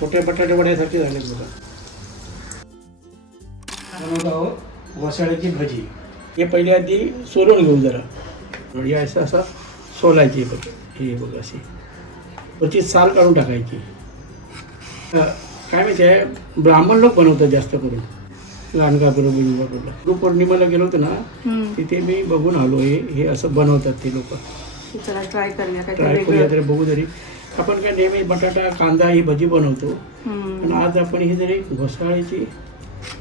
छोटे बटाटे वड्यासारखे झाले बघा. बनवत आहोत वसाळ्याची भजी. हे पहिले आधी सोलून घेऊ जरा. म्हणजे असं असा सोलायची बघ. हे बघ अशी त्याची साल काढून टाकायची. काय माहिती आहे, ब्राह्मण लोक बनवतात जास्त करून. गाणगापूरला गुरुपौर्णिमेला गेलो होतो ना, तिथे मी बघून आलो. हे असं बनवतात ते लोक. चला ट्राय करूया. ट्राय करूया तरी बघू. तरी आपण काय नेहमी बटाटा कांदा ही भजी बनवतो, पण आज आपण ही जरी घोसाळ्याची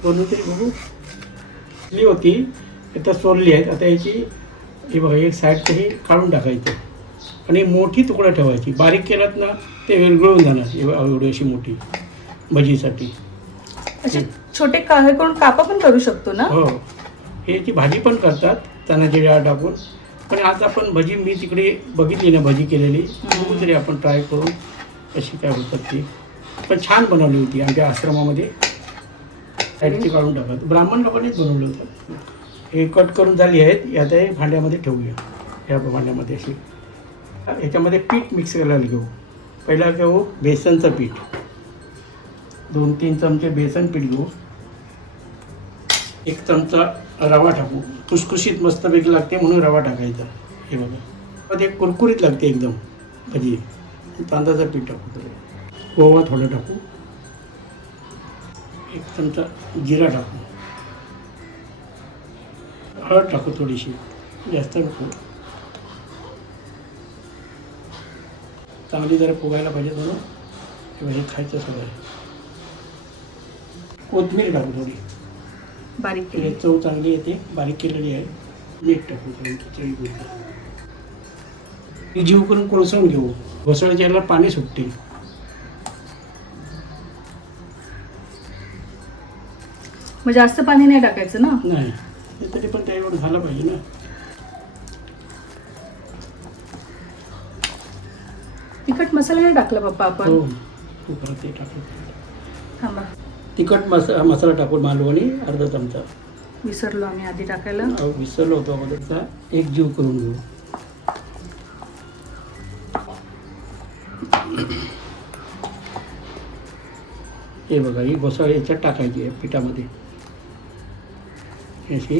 बनवू तरी बघू. ही होती आता सोलली आहेत. आता याची हे बघा, एक साईडचं हे काढून टाकायचं आणि मोठी तुकडा ठेवायची. बारीक केलात ना ते विरघळून जाणार. एवढी अशी मोठी भजीसाठी. असे छोटे हे करून कापा पण करू शकतो ना. हो, याची भाजी पण करतात चण्याची डाळ टाकून. पण आज आपण भजी मी तिकडे बघितली ना भजी केलेली, बघू तरी आपण ट्राय करून कशी काय होतात ती. पण छान बनवली होती आमच्या आश्रमामध्ये. साईडची काढून टाकत ब्राह्मण लोकांनीच बनवलं होतं. हे कट करून झाली आहेत. आता हे भांड्यामध्ये ठेवूया. या भांड्यामध्ये अशी ह्याच्यामध्ये पीठ मिक्स करायला घेऊ. पहिला घेऊ बेसनचं पीठ. 2-3 चमचे बेसन पीठ घेऊ. 1 चमचा रवा टाकू. खुसखुशीत मस्तपैकी लागते म्हणून रवा टाकायचा. हे बघा, पण एक कुरकुरीत लागते एकदम भजी. तांदळाचं पीठ टाकू. थोडं ओवा थोडं टाकू. 1 चमचा जिरा टाकू. हळद टाकू थोडीशी, जास्त नको. चांगली जरा फुगायला पाहिजे म्हणून हे भाजी खायचं सगळं. कोथिंबीर टाकू थोडी बारीक केली, चव चांगली येते. बारीक केलेली आहे. मीठ टाकू थोडी. ही जीव करून कोळसवून घेऊ. घोसाळ्याच्या याला पाणी सुटते. मग जास्त पाणी नाही टाकायचं ना. नाही, तरी पण त्याच्यावर झालं पाहिजे ना. तिखट मसाला नाही टाकला पप्पा आपण. हो, तू परत ते टाकलं. थांबा, तिखट मसाला टाकून मालवणी अर्धा चमचा. विसरलो आम्ही आधी टाकायला. विसरलो होतो अगोदरचा. एक जीव करून घेऊ. हे बघा, ही घोसाळी याच्यात टाकायची आहे पिठामध्ये अशी.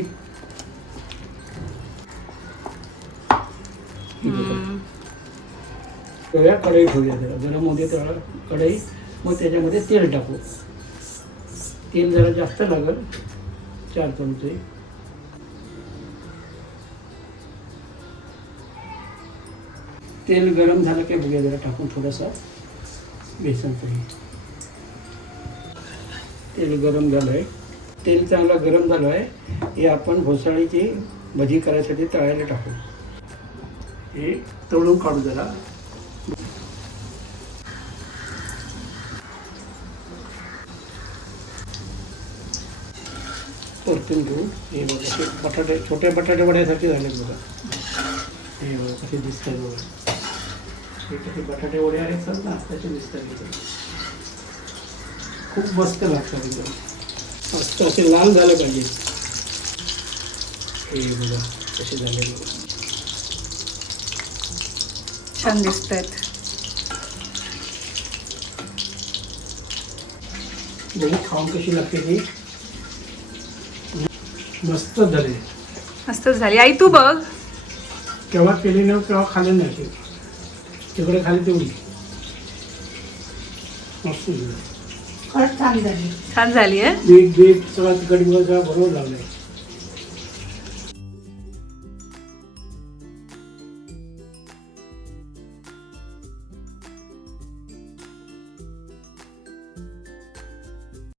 ठेवूया कढई. ठेवूया जरा गरम होते त्याला कढई. मग त्याच्यामध्ये तेल टाकू. तेल जरा जास्त लागेल, 4 चमचे. तेल गरम झालं की बघूया जरा टाकून थोडंसं बेसनचंही. तेल गरम झालं आहे. तेल चांगलं गरम झालं आहे. हे आपण घोसाळीची भजी करायसाठी तळायला टाकू. हे तळून काढू जरा. परतून घेऊ. हे बघा, ते बटाटे छोटे बटाटे वड्यासारखे झाले बघा. हे बघा कसे दिसतात बघा. हे बटाटे वडे आहेत सर ना, तसे दिसतात. खूप मस्त लागतात एकदम. मस्त असे लाल झाले पाहिजे. हे बघा कसे झाले बघा. छान दिसत आहेत. बघू खाऊन कशी लागते ती. मस्त झाले. मस्त झाली. आई तू बघ. केव्हा केली नाही केव्हा खाल्ली नाही. तिकडे खाली तेवढी मस्त झाली. छान झाली आहे. बीट सगळा तिखट सगळं बरोबर लागलं आहे.